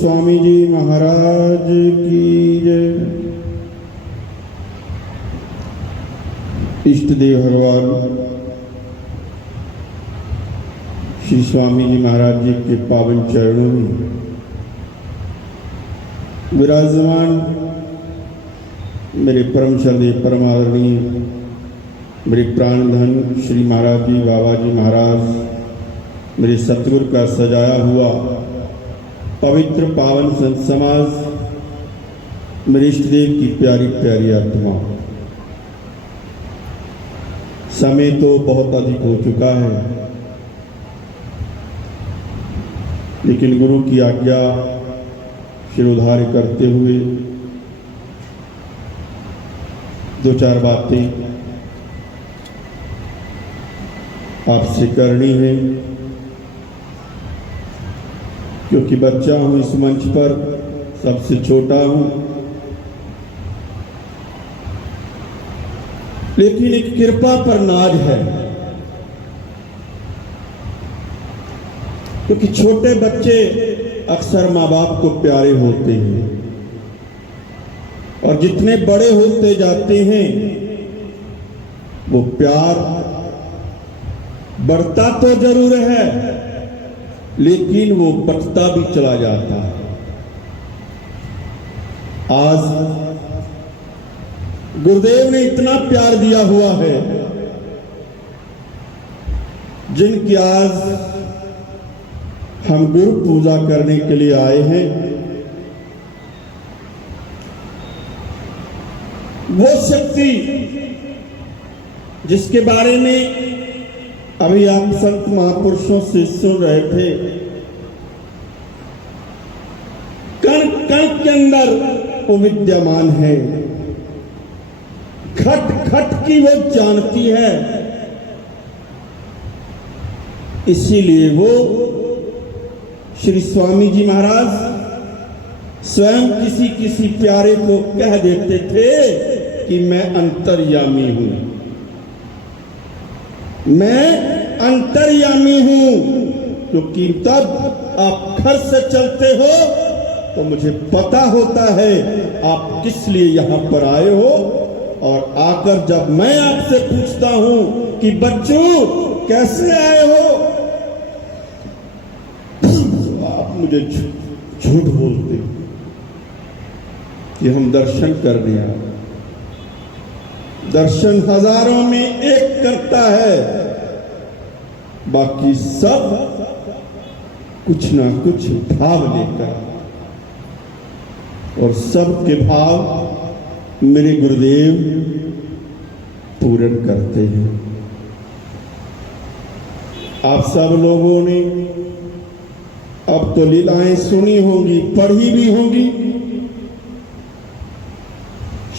स्वामी जी महाराज की जय। इष्ट देव भगवान श्री स्वामी जी महाराज जी के पावन चरणों में विराजमान मेरे परम श्रद्धेय परम आदरणीय मेरे प्राणधन श्री महाराज जी बाबा जी महाराज, मेरे सतगुरु का सजाया हुआ पवित्र पावन संत समाज, मेरे इष्ट देव की प्यारी प्यारी आत्मा। समय तो बहुत अधिक हो चुका है, लेकिन गुरु की आज्ञा शिरोधार्य करते हुए दो चार बातें आपसे करनी है, क्योंकि बच्चा हूं, इस मंच पर सबसे छोटा हूं, लेकिन एक कृपा पर नाज है, क्योंकि छोटे बच्चे अक्सर माँ बाप को प्यारे होते हैं और जितने बड़े होते जाते हैं वो प्यार बढ़ता तो जरूर है, लेकिन वो बढ़ता भी चला जाता है। आज गुरुदेव ने इतना प्यार दिया हुआ है, जिनकी आज हम गुरु पूजा करने के लिए आए हैं, वो शक्ति जिसके बारे में अभी आप संत महापुरुषों से सुन रहे थे, कण कण के अंदर वो विद्यमान है, खट खट की वो जानती है, इसीलिए वो श्री स्वामी जी महाराज स्वयं किसी किसी प्यारे को कह देते थे कि मैं अंतर्यामी हूं, मैं अंतर्यामी हूं, क्योंकि तब आप घर से चलते हो तो मुझे पता होता है आप किस लिए यहां पर आए हो, और आकर जब मैं आपसे पूछता हूं कि बच्चों कैसे आए हो, मुझे झूठ बोलते कि हम दर्शन करने आए। दर्शन हजारों में एक करता है, बाकी सब कुछ ना कुछ भाव लेकर, और सबके भाव मेरे गुरुदेव पूर्ण करते हैं। आप सब लोगों ने अब तो लीलाएं सुनी होंगी, पढ़ी भी होंगी।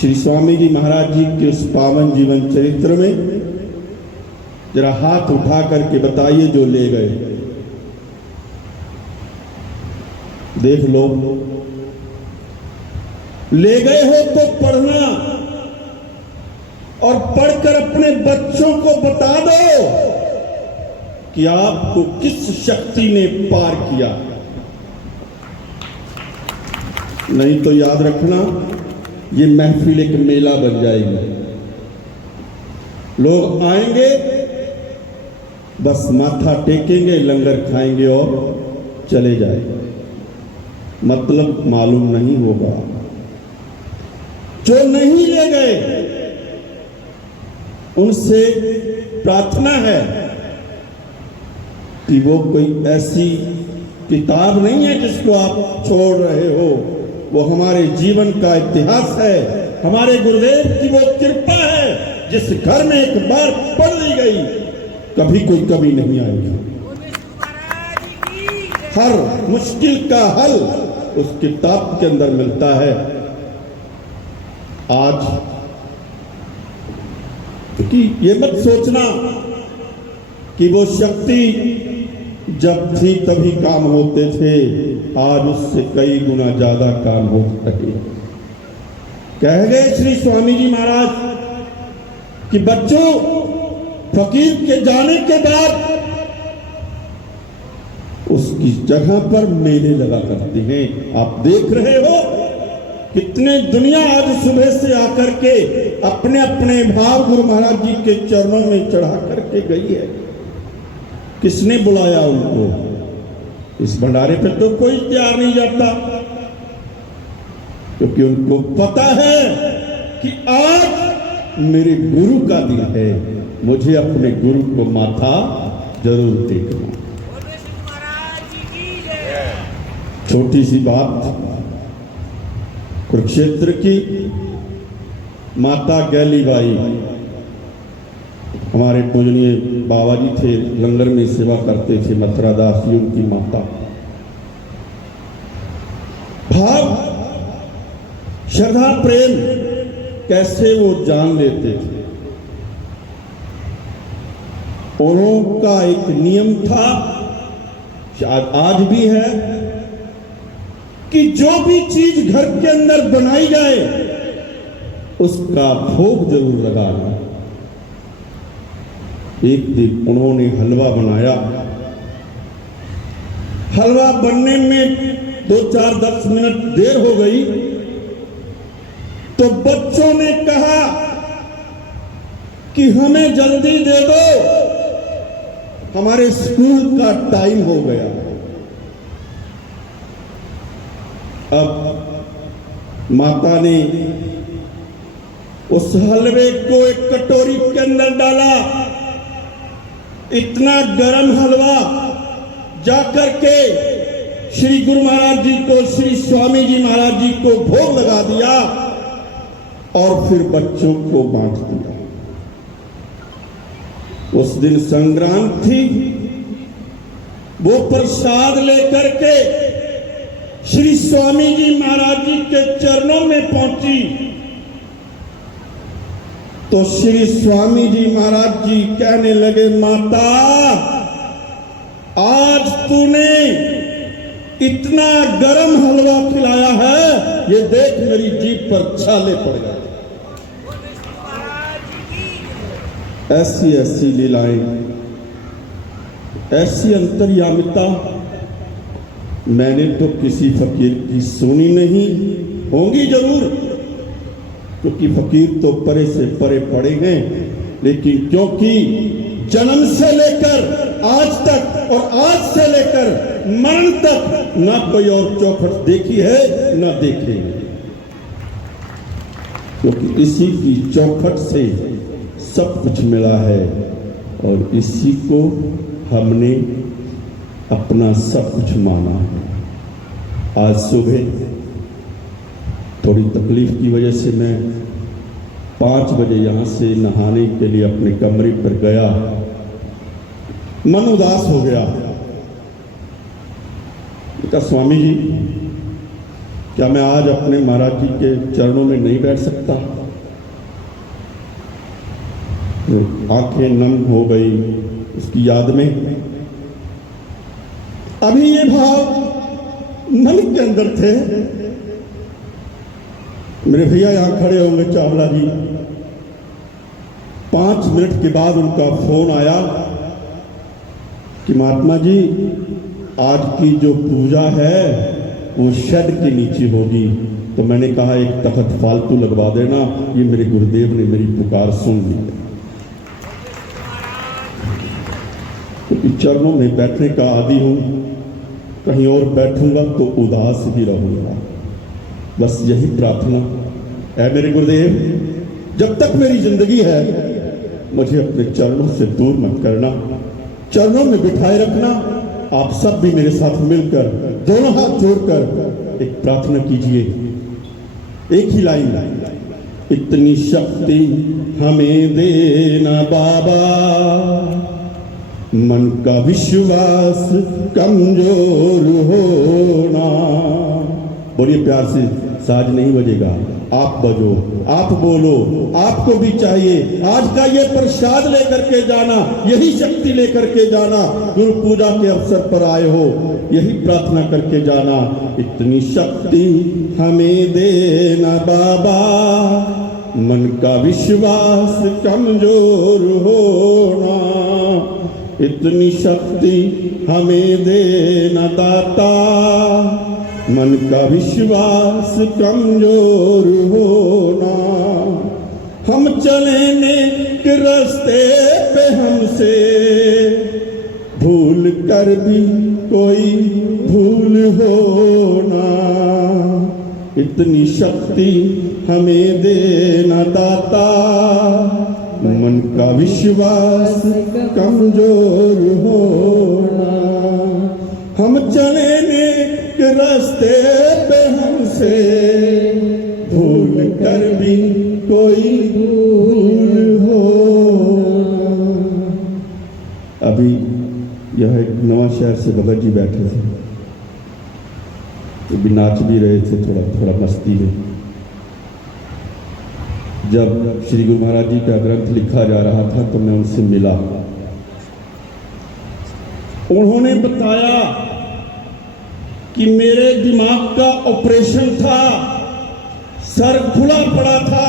श्री स्वामी जी महाराज जी के उस पावन जीवन चरित्र में जरा हाथ उठा करके बताइए जो ले गए, देख लो। ले गए हो तो पढ़ना, और पढ़कर अपने बच्चों को बता दो कि आपको किस शक्ति ने पार किया। नहीं तो याद रखना, ये महफिल एक मेला बन जाएगी। लोग आएंगे, बस माथा टेकेंगे, लंगर खाएंगे और चले जाएंगे, मतलब मालूम नहीं होगा। जो नहीं ले गए उनसे प्रार्थना है कि वो कोई ऐसी किताब नहीं है जिसको आप छोड़ रहे हो, वो हमारे जीवन का इतिहास है, हमारे गुरुदेव की वो कृपा है, जिस घर में एक बार पढ़ ली गई कभी कोई कभी नहीं आएगी। हर मुश्किल का हल उस किताब के अंदर मिलता है। आज क्योंकि ये मत सोचना कि वो शक्ति जब थी तभी काम होते थे, आज उससे कई गुना ज्यादा काम होता है। कह गए श्री स्वामी जी महाराज कि बच्चों, फकीर के जाने के बाद उसकी जगह पर मेले लगा करते हैं। आप देख रहे हो कितने दुनिया आज सुबह से आकर के अपने अपने भाव गुरु महाराज जी के चरणों में चढ़ा करके गई है। किसने बुलाया उनको? इस भंडारे पे तो कोई तैयार नहीं जाता, क्योंकि उनको पता है कि आज मेरे गुरु का दिन है, मुझे अपने गुरु को माथा जरूर टेकना। छोटी सी बात, कुरुक्षेत्र की माता गैलीबाई, हमारे पूजनीय बाबा जी थे, लंगर में सेवा करते थे, मथुरा दास जी उनकी माता। भाव, श्रद्धा, प्रेम कैसे वो जान लेते थे। उनका एक नियम था, शायद आज भी है, कि जो भी चीज घर के अंदर बनाई जाए उसका भोग जरूर लगाना। एक दिन उन्होंने हलवा बनाया। हलवा बनने में 2-4-10 मिनट देर हो गई तो बच्चों ने कहा कि हमें जल्दी दे दो, हमारे स्कूल का टाइम हो गया। अब माता ने उस हलवे को एक कटोरी के अंदर डाला। इतना गर्म हलवा जाकर के श्री गुरु महाराज जी को, श्री स्वामी जी महाराज जी को भोग लगा दिया और फिर बच्चों को बांट दिया। उस दिन संक्रांति थी। वो प्रसाद लेकर के श्री स्वामी जी महाराज जी के चरणों में पहुंची तो श्री स्वामी जी महाराज जी कहने लगे, माता आज तूने इतना गरम हलवा खिलाया है, ये देख मेरी जीभ पर छाले पड़ गए। ऐसी ऐसी लीलाएं, ऐसी अंतर्यामिता मैंने तो किसी फकीर की सुनी नहीं, होंगी जरूर, क्योंकि फकीर तो परे से परे पड़े हैं, लेकिन क्योंकि जन्म से लेकर आज तक और आज से लेकर मरण तक ना कोई और चौखट देखी है ना देखेंगे, क्योंकि इसी की चौखट से सब कुछ मिला है और इसी को हमने अपना सब कुछ माना है। आज सुबह थोड़ी तकलीफ की वजह से मैं 5 बजे यहाँ से नहाने के लिए अपने कमरे पर गया। मन उदास हो गया। कहा, स्वामी जी क्या मैं आज अपने महाराज जी के चरणों में नहीं बैठ सकता? आंखें नम हो गई उसकी याद में। अभी ये भाव मन के अंदर थे। मेरे भैया यहां खड़े होंगे, चावला जी। 5 मिनट के बाद उनका फोन आया कि महात्मा जी आज की जो पूजा है वो शेड के नीचे होगी। तो मैंने कहा एक तख्त फालतू लगवा देना, ये मेरे गुरुदेव ने मेरी पुकार सुन ली। क्योंकि चरणों में बैठने का आदी हूं, कहीं और बैठूंगा तो उदास ही रहूंगा। बस यही प्रार्थना है मेरे गुरुदेव, जब तक मेरी जिंदगी है मुझे अपने चरणों से दूर मत करना, चरणों में बिठाए रखना। आप सब भी मेरे साथ मिलकर दोनों हाथ जोड़कर एक प्रार्थना कीजिए, एक ही लाइन, इतनी शक्ति हमें देना बाबा, मन का विश्वास कमजोर होना। बोलिए प्यार से, साज नहीं बजेगा, आप बजो, आप बोलो, आपको भी चाहिए आज का ये प्रसाद लेकर के जाना, यही शक्ति लेकर के जाना। गुरु पूजा के अवसर पर आए हो, यही प्रार्थना करके जाना, इतनी शक्ति हमें देना बाबा, मन का विश्वास कमजोर होना। इतनी शक्ति हमें दे न दाता, मन का विश्वास कमजोर होना। हम चले नेक रास्ते पे हमसे भूल कर भी कोई भूल होना। इतनी शक्ति हमें दे न दाता, मन का विश्वास कमजोर होना। हम चले नेक रास्ते पे हमसे भूल कर भी कोई भूल होना। अभी यह एक नवा शहर से भगत जी बैठे थे, तो भी नाच भी रहे थे, थोड़ा थोड़ा मस्ती में। जब श्री गुरु महाराज जी का ग्रंथ लिखा जा रहा था तो मैं उनसे मिला। उन्होंने बताया कि मेरे दिमाग का ऑपरेशन था, सर खुला पड़ा था।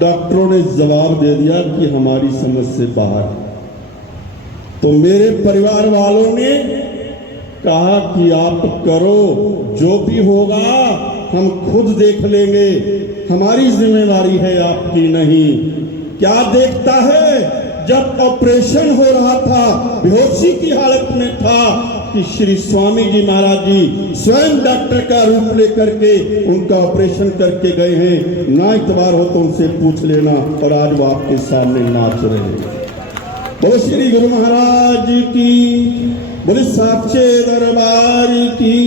डॉक्टरों ने जवाब दे दिया कि हमारी समझ से बाहर। तो मेरे परिवार वालों ने कहा कि आप करो, जो भी होगा हम खुद देख लेंगे, हमारी जिम्मेवारी है, आपकी नहीं। क्या देखता है? जब ऑपरेशन हो रहा था, बेहोशी की हालत में था, कि श्री स्वामी जी महाराज जी स्वयं डॉक्टर का रूप लेकर के उनका ऑपरेशन करके गए हैं। ना इतबार हो तो उनसे पूछ लेना। और आज वो आपके सामने नाच रहे हैं। बोलो श्री गुरु महाराज की, बोले साचे दरबार की।